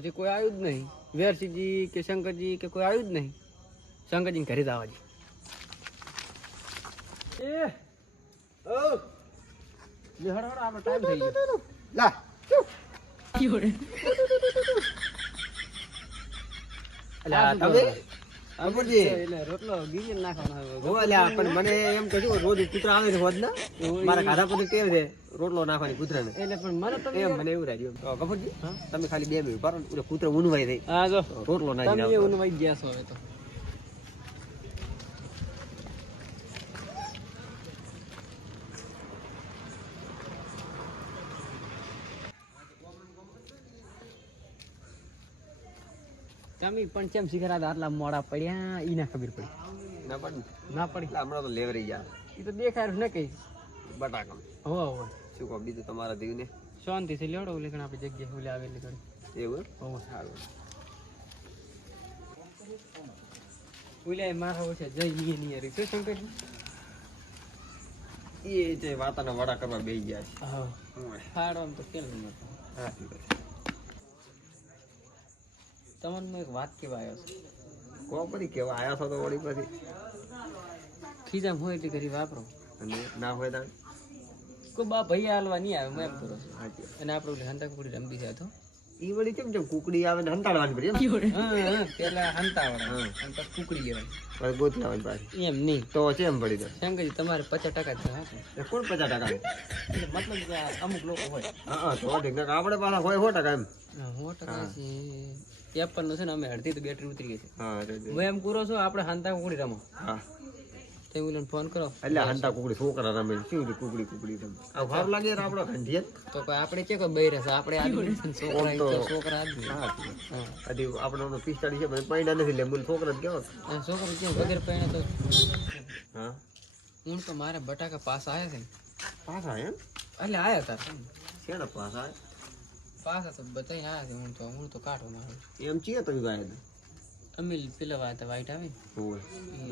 હજી કોઈ આવ્યું જ નહીં. વેરસીજી કે શંકરજી કે કોઈ આવ્યું જ નહીં. શંકરજી ઘરે જ આવવા આપણે ટાઈમ થઈ ગયો. લા રોટલો ગીજે નાખવાનો. પણ મને એમ કહ્યું રોજ કૂતરા આવે છે રોજ ના મારા ખાધા પછી ટેવ છે રોટલો નાખવાની કૂતરાને. એટલે પણ મને એમ મને એવું રાખ્યું. ગફુરજી તમે ખાલી 2 મિનિટ પાડો ને કૂતરા ઊનવાઈ થઈ. હા જો રોટલો નાખી તમે ઊનવાઈ ગયા છો હવે તો. તમે પણ કેમ શીખરા આટલા મોડા પડ્યા ઈ ના ખબર પડી. ના પડી હમણાં તો લેવરી ગયા. ઈ તો દેખાય ને કઈ બટાકા હો હો શું કહો બીજું તમારા દીવને શાંતિ થી લેવડો લેકણ આપણી જગ્યાએ ઓલે આવેલી ઘડી એવું હો સારું. ઓલે મારા ઓછે જઈ ની રી શું શંકરજી એ જે વાતાના વડા કરવા બેસી ગયા છે. હા ખાડો આમ તો કેમ ન હા તમને એક વાત કેવા આવ્યો છે. કો પડી કેવા આયા છો તો વળી પછી ખીજામ હોય એટલે ઘરી વાપરો અને ના હોય તો કોઈ બા ભૈયા હાલવા નહીં આવે હું એમ કરું છું. સાચી અને આપણે ઓલી હંતા કુકડી રમવી છે તો ઈ વળી કેમ કુકડી આવે ને હંતાડવાની પડી પેલા હંતાવડા અને પછી કુકડી લેવાની એમ ગોતી આવવાની પાછી એમ નહીં તો છે એમ પડી જાય. શંકરજી તમારે 50% જ છે હા એ કોણ 50% એટલે મતલબ કે અમુક લોકો હોય હા તો ઠીક ને આપણે પાછા હોય 100% એમ 100% છે 53 નું છે ને અમે અડધી તો બેટરી ઉતરી ગઈ છે. હા હું એમ કરો છો આપણે હંતા કુકડી રમો હા તો ઓલાને ફોન કરો એટલે હંતા કુકડી છોકરા રમે શું કુકડી રમે આ વાર લાગે યાર આપણો ઘંટિયત તો કોઈ આપણે કે કોઈ બૈરા છે આપણે આદમી છોકરા છોકરા આદમી હા કદી આપણો 45 છે પણ પૈડા નથી લે મૂલ છોકરા જ કેવો છોકરો કેમ વગર પૈણે તો હા હું તો મારે બટાકા પાસા આવ્યા છે ને પાછા એમ એટલે આવ્યા હતા શેના પાછા પાસા તો બતાવી આવ્યા છે હું તો કાઢો મારો એમ છીએ તમે ગાય અમીલ પેલા વાત વાઈટ આવે ને હોય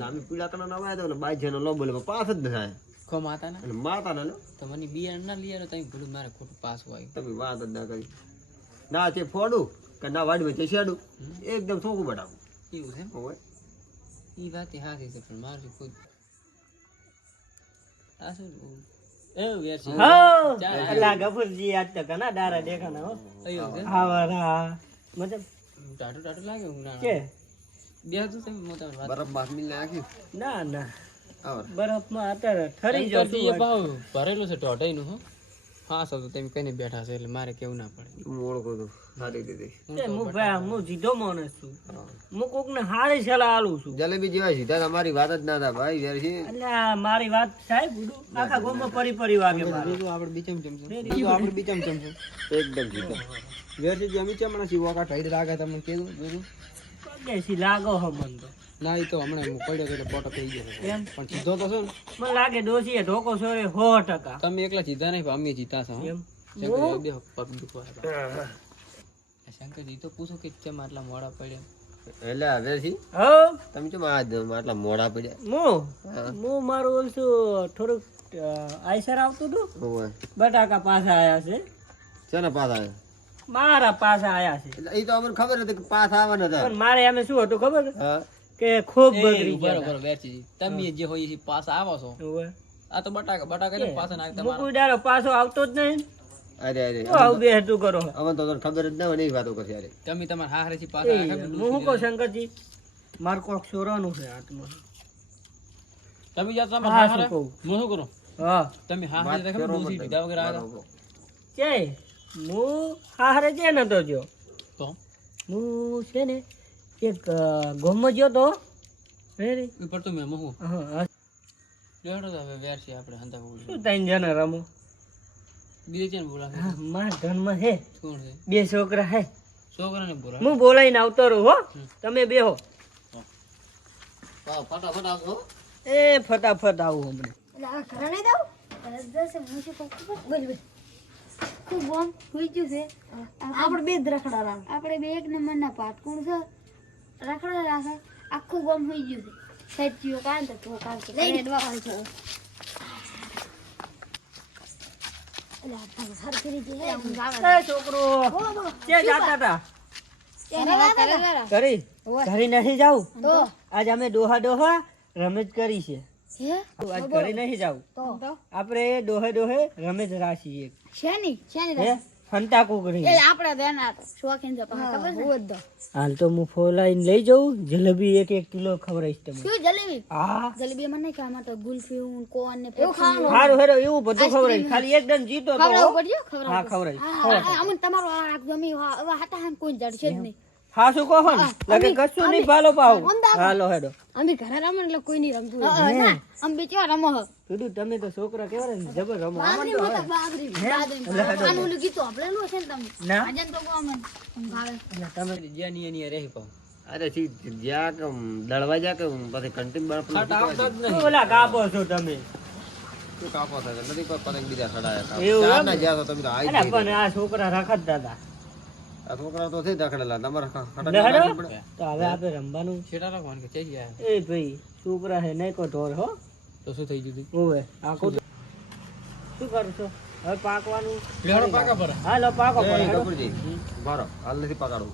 લાંબી પીળા કલર ના વાય તો બાઈ જેનો લો બોલે પાસ જ ન થાય ખો માતા ના અને માતા ના લો તો મને બિયારણ ના લઈ આવ્યો તમે ભૂલું મારે ખોટું પાસું આવ્યું તમે વાત જ ના કરી ના તે ફોડું કે ના વાડમાં તે શેડું એકદમ ચોખ્ખું બટાવું એવું છે હોય એ વાત હાથી છે પણ મારું કોઈ આ શું એ વેર છે અલા ગફુરજી આજ તો ઘણા ડારા દેખાના હો અયો છે આવા મતલબ ટાટુ ટાટુ લાગે હું ના કે બે હતું તમે મોટા વાત બરફ બાફ મિલ નાખી ના ના આવર બરફમાં અત્યારે ઠરી જાવ એ ભાવ ભરેલું છે ટોટાઈનું હો હા સર તમે કઈને બેઠા છે એટલે મારે કેવું ના પડે હું ઓળખું છું સારી રીતે હું જીધો માણસ છું હું કોક ને હારી સલાહ આલું છું જલેબી જેવા સીધા તમારી વાત જ ના થાય ભાઈ વેર છે એટલે આ મારી વાત સાહેબ આખા ગામમાં પરી વાગે મારે આપણે બીચમ ચમચો આપણે બીચમ ચમચો એકદમ સીધા વેર છે જમી ચમણા સીવા કા ઠાઈ રાગે તમને કેવું જોયું પગેસી લાગો હો મન તો ના એ તો હમણાં હું પડ્યો એટલે ફોટો થઈ ગયો એમ પણ સીધો તો છે ને મને લાગે ડોસીએ ઢોકો સોરે 100%. તમે એકલા સીધા નહીં પણ અમે જીતા છો એમ શંકરજી બે પગ દુખવા શંકરજી તો પૂછો કે કેમ આટલા મોડા પડ્યા એટલે હવે છે હો તમે કેમ આટલા મોડા પડ્યા હું મારું ઓલશું થોડુંક આઈસર આવતું હતું હોય બટાકા પાછા આયા છે શેના પાસ આવે મારા પાછા આયા છે એટલે એ તો અમને ખબર હતી કે પાસ આવવાના હતા પણ મારે એમ શું હતું ખબર છે? હા કે ખૂબ બગડી ગયા બરોબર વેરજી તમે જે હોય એ પાછા આવો છો હતા. આ તો બટાકા એટલે પાછા નાખતા હું કોઈ દાડો પાછો આવતો જ નહીં અરે અરે તો આવું બે હેતું કરો અમને તો ખબર જ ના હોય ને એ વાતો કરશે યાર તમે તમારા હારે થી પાછા હું શું કહું શંકરજી મારે કોક ચોરવાનું છે હાથમાં તમે જાવ તમે હા, હારે શું કહું? હું શું કરું હા તમે હારે દેખો દોસી દીધા વગર આવ્યા કે હું હારે છે નતો જો તો હું છે ને એક ગોમમાં ગયો તો રેડી ઉપર તો મેં હું હા જોડો તો હવે વેર છે આપણે હંતા બોલ શું ત્રણ જણા રમો બીજે છે ને બોલા હા મારા ઘરમાં હે કોણ છે 2 છોકરા હે છોકરાને બોલા હું બોલાઈને આવતો રહું હો તમે બેહો ફટાફટ આવજો એ ફટાફટ આવું હમણાં એટલે આ ઘરે નહીં જાવ ઘરે જશે હું શું કહું ખબર બોલ બોલ ખૂબ બોમ હોઈ ગયું છે આપણે બે જ રખડા રાખ આપણે બે એક નંબરના પાટકુણ છે રખડા રાખે આખું બોમ હોઈ ગયું છે સચ્ચીઓ કાન તો તો કાન તો લઈ દવા કાઢી છો એટલે આ સરખી રીતે એ છોકરો ક્યાં જાતા હતા કરી ઘરે નથી જાવું આજ અમે ડોહા રમેશ કરી છે આજ ઘરે નહીં જાવું આપણે ડોહે રમેશ રાશી એક હે ફંટાકુ કરી હાલ તો હું ફોલાઈને લઈ જાઉં જલેબી 1 કિલો ખવડાવીશ તમને હા હારું હેરો એવું બધું ખવડાવીશ ખાલી એકદમ જીતો તો હા ખવડાવીશ હા શું કહો ને લગે કશું નહીં ભાલો પાવ હાલો હેડો કીધું તમે તો છોકરા કેવા ને જબર રમો તમે જ્યાં ની રહી પાવ અરે ઠીક જ્યાં કે દળવા જા કે પછી કંટીન બાર ઓલા કાપો છો તમે શું કાપો થાય નથી કોઈ પતંગ બીજા સડાયા એવું ચાર ના જ્યાં તો તમે તો આઈ અરે પણ આ છોકરા રખડતા હતા આ છોકરા તો થઈ દખડેલા તમારા હેડો તો હવે આપણે રમવાનું છેટા રાખવાનું કે ચઈ ગયા એ ભાઈ છોકરા હે નહીં કો ઢોર હો તો શું થઈ ગયું ઓવે આખો શું કરું છો હવે પાકવાનું લેડો પાકા પર હાલો પાકો એ પર કપૂરજી બારો હાલ નથી પકાડું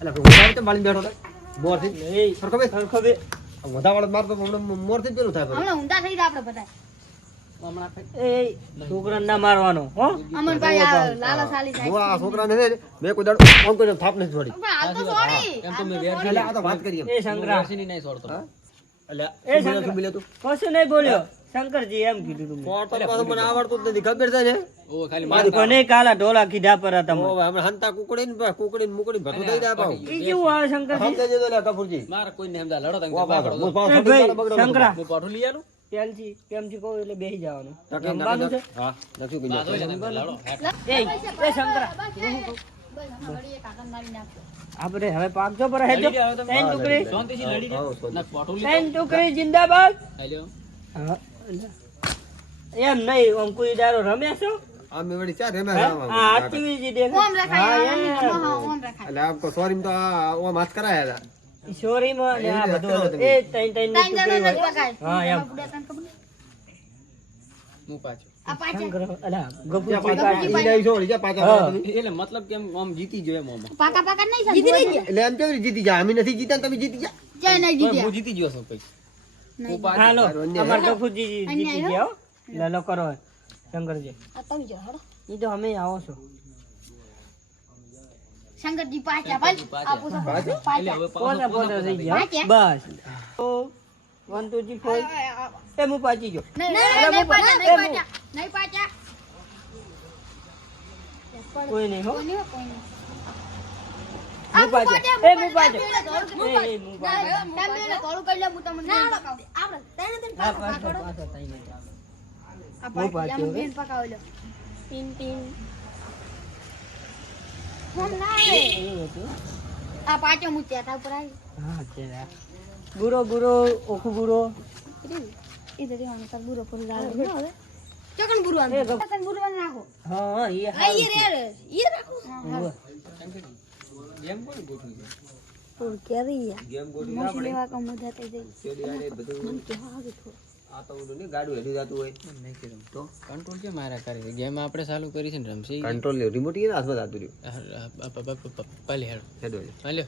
એટલે વધારે તો માલી બેઠો મોર થી એ સરખો બે સરખો બે વધારે વાળો મારતો મોર થી પેલું થાય હમણાં ઊંધા થઈ ગયા આપણે બધા એ છોકરાને ના મારવાનો હો અમન ભાઈ આ લાલા સાલી હું આ છોકરાને છે ને મેં કોઈ દાડો ફોન કર્યો થાપ નથી છોડી પણ હાલ તો સોરી કેમ તમે વેર એટલે આ તો વાત કરીએ એ શંકરા ની નહીં છોડતો એટલે એ શંકરા મિલે તું કશું નહીં બોલ્યો શંકરજી એમ કીધું તું ફોન તો પાછું મને આવડતું જ નથી ખબર છે ને ઓ ખાલી મને કાલા ઢોલા કીધા પર હતા ઓ ભાઈ હમણાં હંતા કુકડી ને મુકડી ભતું દઈ દે પાઉ એ કેવું આવે શંકરજી સમજાઈ દેજો લે કપૂરજી માર કોઈ ને સમજા લડો તમે વા પાડો હું પાઉં એ ભાઈ શંકરા હું પાઠું લઈ આલું કેમથી કહું એટલે બેસી જવાનું ટકે રમવાનું છે હા નથી કોઈ બાદ હોય છે તમે લડો એ શંકરા આપણે હવે પાકજો પર હેજો ત્રણ ટુકડી શાંતિથી લડી દે ના પાઠું લઈ ત્રણ ટુકડી જિંદાબાદ આલ્યો હા, એમ નહીં આમ કોઈ દારો રમે છો આ મે વળી ચા રેમે હા આરતીજી દેખ ઓમ રખાય ઓમ રખાય એટલે આમ તો સોરી તો ઓ માસ કરાયા હતા ઈશ્વરી માં ને આ બધું એ ત્રણ ત્રણ ની ટુકડી હોય હા એમ હું પાછો આ પાછા શંકર અલા ગપુજી પાછા ઈ છોડી જા પાછા હા. તમે એટલે મતલબ કેમ આમ જીતી ગયો એમ આમ પાકા પાકા નહીં જીતી રહી ગયા એટલે એમ કેવી રીતે જીતી જા અમે નથી જીતા ને તમે જીતી જા જય નહીં જીત્યા હું જીતી ગયો છું ભાઈ હું પાછો હાલો અન્યાય. અમાર ગપુજી જીતી ગયા હો લલો કરો શંકરજી આ તમે જો હડો ઈ તો અમે આવો છો શંકરજી પાછા ભાઈ આપો છો એટલે પાછા હવે પોતા પોતા થઈ ગયા બસ તો 1 2 3 4 એ હું પાછી ગયો નહીં પાછા નહીં પાછા કોઈ નહીં હો કોઈ નહીં કોઈ નહીં હું પાછો એ હું પાછો એ હું પાછો તમે થોડું કહી લે હું તમને આપણે હા પાછો પાછો થઈ ગયા આ હું પાછો પાછા હવે. બેન પકાવી લો ટીન ટીન ફોન ના આવે એવું હતું આ પાછો હું ચેટા ઉપર આવી હા ચેરા ગુરો ઓખું ગુરો એ તો દેવાનું તાર બુરો પર લાલ હવે ચોકન બુરવાનું એ ગપ. ચોકન બુરવાનું નાખો હા એ આ ઈ રે ઈ રાખો એમ કોણ ગોઠવી છે તો કેરી ગેમ ગોઠવી મોસી લેવા કો મજા થઈ જઈ તેડી આને બધું મન કે આવે તો આ તો ઓલું ને ગાડું હેડી જાતું હોય નહીં કે તો કંટ્રોલ કેમ મારા કરે ગેમ આપણે ચાલુ કરી છે ને રમશે કંટ્રોલ લે રિમોટ ઈ હાથમાં જાતું રહ્યું પહેલી હેડો હેડો હાલ્યો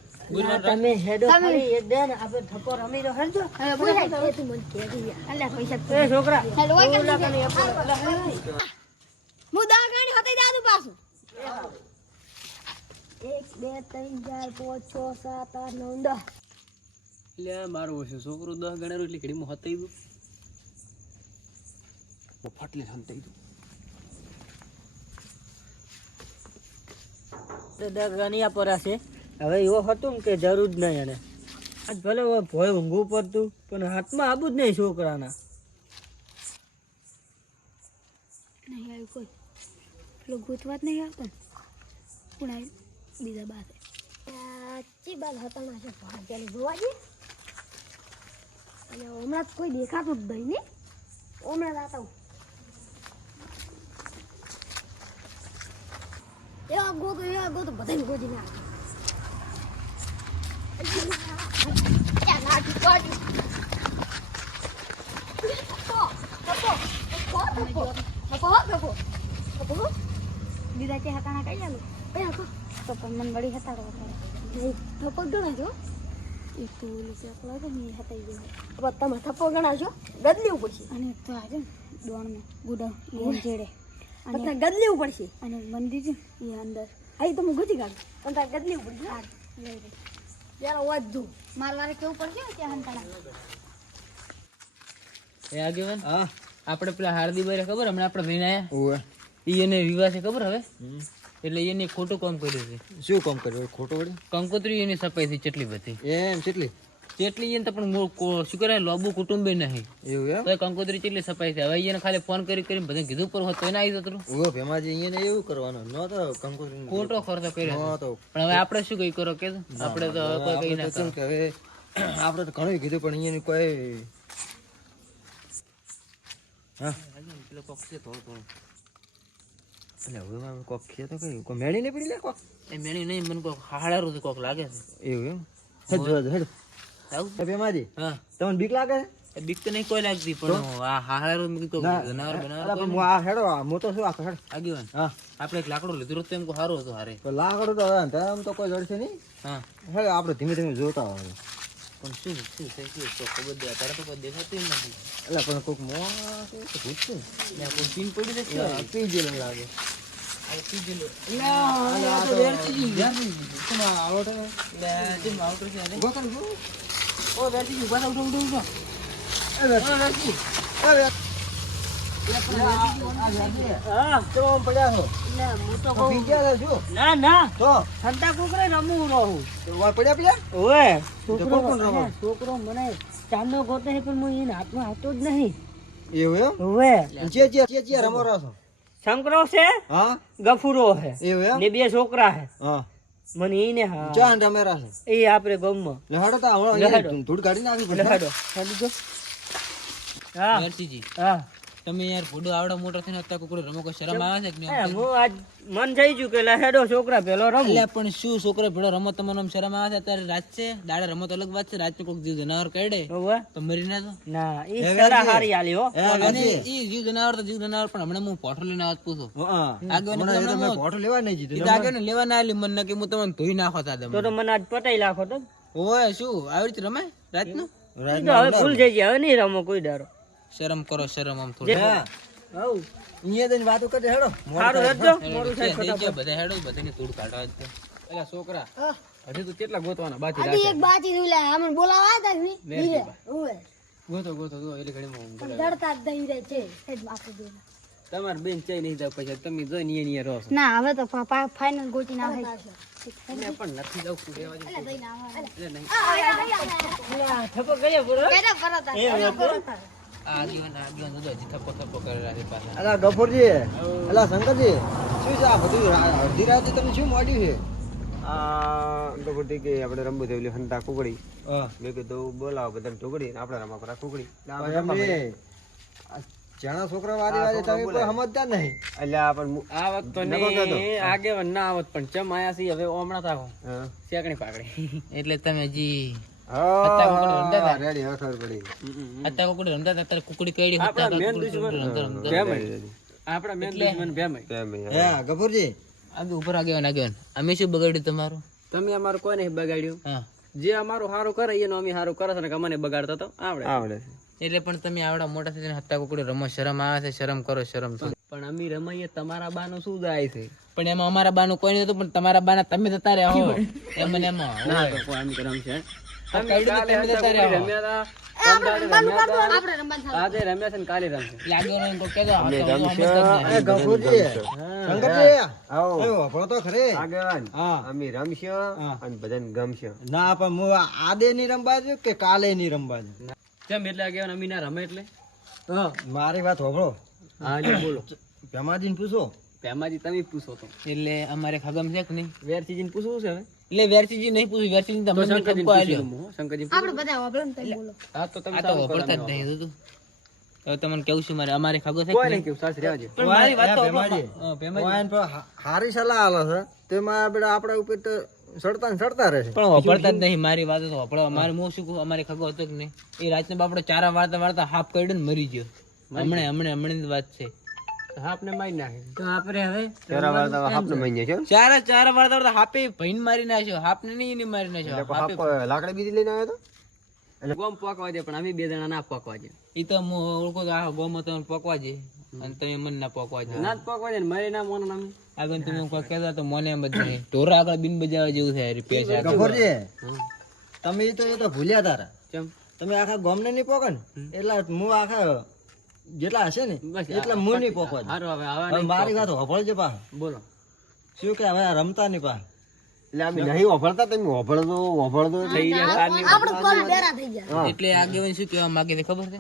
આ તમે હેડો ખાલી એક દે ને આપણે થપ્પો રમી રહ્યો હેડજો હવે બોલાય તો તું મન કેરી અલ્લા પૈસા એ છોકરા હેલો ઓય ઓલા કે કને આપો. હું દા ગાડી હોતે જાદુ પાછું 1 2 3 4 5 6 7 8 9 10 લે મારું ઓછું છોકરું 10 ગણેરું એટલે ઘડીમાં હતાઈ દઉં ફાટલે સંતાઈ દઉં તો ગણિયા પરા છે હવે એવો હતું ને કે જરૂર જ નહીં એને આજ ભલે હવે ભોય ઊંઘવું પડતું પણ હાથમાં આવું જ નહીં છોકરાના નહીં આવ્યું કોઈ પેલો ગોતવા જ નહીં આવતો ને કોણ આવ્યું બીજા બાદ ચી બાદ હતા ના છે ભાગ્યાને જોવા જઈએ અને હમણાં જ કોઈ દેખાતું જ નહીં ને હમણાં જ આતા હું એવા ગોતો બધાને ગોતી ના બીજા કે હતા કઈ ચાલુ તો પણ મને વળી હતા થપ્પો ગણાજો એક તો ઓલો ચકલા તો ની હતાઈ ગયો હવે તમે થપ્પો ગણાજો ગદલી પડશે અને તો આજે દોણમાં ગુડા એ જેડે અને ગદલી પડશે અને મંદિર છે એ અંદર આઈ તો હું ગુજી કાઢું પણ તાર ગદલી પડશે હા જરા વાજુ મારવારે કેવું પડશે ત્યાં હંતાડા એ આગેવાન હા આપણે પેલા હાર્દીભાઈ ખબર હમણાં આપણે ભાઈને આયા ઓવે ઈ એને વિવાહ છે ખબર હવે એટલે એને ખોટું કામ કર્યું છે શું કામ કર્યું ખોટો વડે કંકોત્રી એની સપાઈ થી ચટલી બધી એમ કેટલી ચેટલી એને તો પણ શું કરે લોબુ કુટુંબે નહીં એવું એમ તો એ કંકોત્રી ચેટલી સપાઈ છે હવે એને ખાલી ફોન કરીને બધા કીધું પર હોત તો એને આવી જતું ઓવે ભેમાજી અહીંયા એવું કરવાનું ન તો કંકોત્રી ખોટો ખર્ચો કર્યો ન તો પણ હવે આપણે શું કઈ કરો કે આપણે તો હવે કોઈ કઈ ના કેમ કે હવે આપણે તો ઘણું કીધું પણ અહીંયાની કોઈ હા પેલો કોક છે થોડું થોડું એટલે હવે મારે કોક છે તો કઈ કોઈ મેળી નહીં પડી લે કોક એ મેણી નહીં મને કોક હાડારું તો કોક લાગે છે એવું એમ હેડ હેડ આવું ભેમાજી હા તમને બીક લાગે એ બીક તો નહીં કોઈ લાગતી પણ આ હાડારું મેં કીધું જનાવર બનાવર અલા, પણ હું આ હેડો હું તો શું આખો હેડ આગેવાન હા આપણે એક લાકડું લીધું હતું એમ કો સારું હતું હારે તો લાકડું તો હવે અંધારામાં તો કોઈ જડશે નહીં હા હેડ આપણે ધીમે ધીમે જોતા હોય પણ શું શું થઈ ગયું તો ખબર દે તારે તો કોઈ દેખાતું નથી એટલે પણ કોઈક મોં તો પૂછશે ત્યાં કોઈ સીન પડી જશે પી જેલું લાગે ના ના સંતા કુકરે રમવું રહું ઓએ છોકરો મને ચાંદો ગોતે છે પણ હું એને હાથમાં આવતો જ નહીં ઓએ શંકરો છે ગફુરો છે ને બે છોકરા છે મને એને હા એ આપણે ગામમાં લહાડો હા નરસિંહજી હા તમે યાર ફોડો આવડો મોટો થઈને અત્યારે કુકડે રમો કોઈ શરમ આવે છે કે નહીં હું આજ મન થઈ ગયું કે લહેડો છોકરા પેલો રમું એટલે પણ શું છોકરો ભેડો રમો તમને આમ શરમ આવે છે અત્યારે રાત છે દાડે રમત અલગ વાત છે રાત કોઈ જીવ જનાવર કરડે ઓવે તો મરી ના તો ના એ સડા હારી આલી હો અને ઈ જીવ જનાવર તો જીવ જનાવર પણ હમણાં હું પોઠો લઈને આવત પૂછો આગળ લેવા ના આલી મને કે હું તમને ધોઈ નાખો તા તો મને આજ પટાઈ લાખો તો ઓય શું આવી રીતે રમાય રાતનું ઈ તો હવે ભૂલ જઈ જાય હવે નહીં રમો કોઈ દારો શરમ કરો શરમ આમ થોડી વાતો કરે હેડો સારું હેડજો મોડું થાય બધા હેડો બધાને ધૂળ કાઢવા જ છે એલા છોકરા હજી તો કેટલા ગોતવાના બાકી આદી એક બાજી રૂલા આમન બોલાવા હતા કે મેરજી બા. ઓએ ગોતો ગોતો તો એટલે ઘડીમાં ડરતા જ દઈ રહે છે હેડ આપી દે તમાર બેન ચઈ નહીં જાવ પછી તમે જોઈ નીએ રહો છો ના હવે તો ફાઇનલ ગોટી ના હોય એટલે પણ નથી જાવ કુડેવા એટલે દઈ ના આવે એટલે નહીં થપ્પો કર્યો પૂરો કેરા પરત આગેવાન બધો હજી થપ્પો થપ્પો કરી રહ્યા પાછા અલા ગફુરજી અલા શંકરજી શું છે આ બધું અડધી રાતે તમે શું મોડ્યું છે ગપુરજી કે આપણે રમવું થયું હંતા કુકડી હા મેં કીધું બોલાવો બધા ટુકડી ને આપણે રમા કરા કુકડી જાણા છોકરા વારી વારી તમે કોઈ સમજતા નહીં એટલે પણ આ વખત તો નહીં આગેવાન ના આવત પણ ચમ આયા છે હવે હમણાં તાકો શેકણી પાકડી એટલે તમે હજી રેડી હવે ખબર પડી અત્યારે કુકડી રમતા હતા અત્યારે કુકડી કઈડી આપણા મેન દુશ્મન ભેમાઈ હે ગફુરજી આગે ઉપર આગેવાન અમે શું બગાડ્યું તમારું તમે અમારું કોઈ નહીં બગાડ્યું હા જે અમારું સારું કરે એનો અમે સારું કરે છે ને કે અમને બગાડતા તો આવડે એટલે પણ તમે આવડા મોટા થઈને હત્તા કુકડી રમો શરમ આવે છે શરમ કરો શરમ તો પણ અમે રમાઈએ તમારા બાનું શું જાય છે પણ એમાં અમારા બાનું કોઈ નતું પણ તમારા બાના તમે જતા રહ્યા હો એમ ને એમાં ના તો કોઈ અમે રમશે તમે જતા રહ્યા હો. આપણે રમવાનું આજે રમ્યા છે ને કાલે રમશે એટલે આગેવાન કોઈ કહેતો હા, તો એ સમજતા જ નહીં. ગફુરજી શંકરજી આવો એ વાપરો તો ખરે આગેવાન હા અમે રમશો અને બધાને ગમશે ના પણ હું આદે ની રમવા દઉં કે કાલે ની રમવા દઉં કેમ એટલે આગેવાન અમે ના રમે એટલે મારી વાત હોભળો હા જી બોલો ભેમાજીને પૂછો ભેમાજી તમે પૂછો તો એટલે અમારે ખગમ છે કે નહીં વેરસીજીને પૂછવું છે હવે એટલે વેરસીજી નહીં પૂછ્યું વેરસીજી તો તમને શંકરજીને ઠપકો આલ્યો. પૂછી લઉં હું, શંકરજીને આપણે બધા વાપરો ને તમે બોલો હા તો તમે આ તો વપરતા જ નહીં હતું. હવે તમને કેવું છું મારે અમારે ખગો છે કે કોઈ નહીં? નહીં કેવું સાસ રહેવા દે પણ મારી વાત તો ભેમાજી. હા, ભેમાજી. વાયન પર હારી સલાહ આલે છે તેમાં બેટા આપણા ઉપર તો સડતા ને સડતા રહે છે પણ વપરતા જ નહીં મારી વાત તો વપરાવા મારે હું શું કહું અમારે ખગો હતો કે નહીં એ રાતના બાપડો ચારા વાળતા વાળતા હાફ કર્યો ને મરી ગયો હમણાં ની વાત છે હાપને મારી નાખે. તો આપણે હવે ચાર વાર તો હાપને મહિને છે ચાર વાર તો હાપે ભઈન મારી નાખ્યો, હાપને નહીં એને મારી નાખ્યો. હાપ લાકડી બીજી લઈને આવ્યો તો ગોમ પકવા દે પણ અમે બે જણા ના પકવા દે. ઈ તો હું ઓળખો તો આ ગોમ તો પકવા દે અને તમે મન ના પકવા દે. ના પકવા દે મારી ના મોન નામ. આગળ તમે કોઈ કહેતા તો મને એમ જ નહીં. ઢોરા આગળ બિન બજાવવા જેવું થાય રૂપિયા છે. ગફોરજી તમે એ તો ભૂલ્યા તારા કેમ? તમે આખા ગામને નહીં પોકો ને એટલા હું આખા જેટલા હશે ને એટલા હું નહીં પોકવા દઉં. હારું હવે આવા હવે મારી વાત હોભળજો પા બોલો. શું કે હવે આ રમતા નહીં પા એટલે અમે નહીં વાપરતા તમે વાપરતો થઈ ગયા સારની. આપણે કોલ બેરા થઈ ગયા. એટલે આગેવાન શું કહેવા માંગે છે ખબર છે?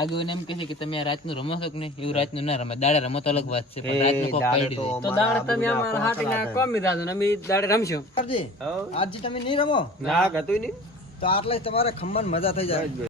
આગેવાન એમ કહે છે કે તમે આ રાતનું રમો છો કે નહીં? એવું રાતનું ના રમે, દાડે રમો તો અલગ વાત છે, પણ રાતનું કોક પડી જાય તો દાડે તમે અમારા હાટીના કોમી દાદો ને અમે દાડે રમશું. ગફોરજી, આજથી તમે નહીં રમો ના કતું નહીં તો આટલે તમારે ખમ્મન મજા થઈ જાય.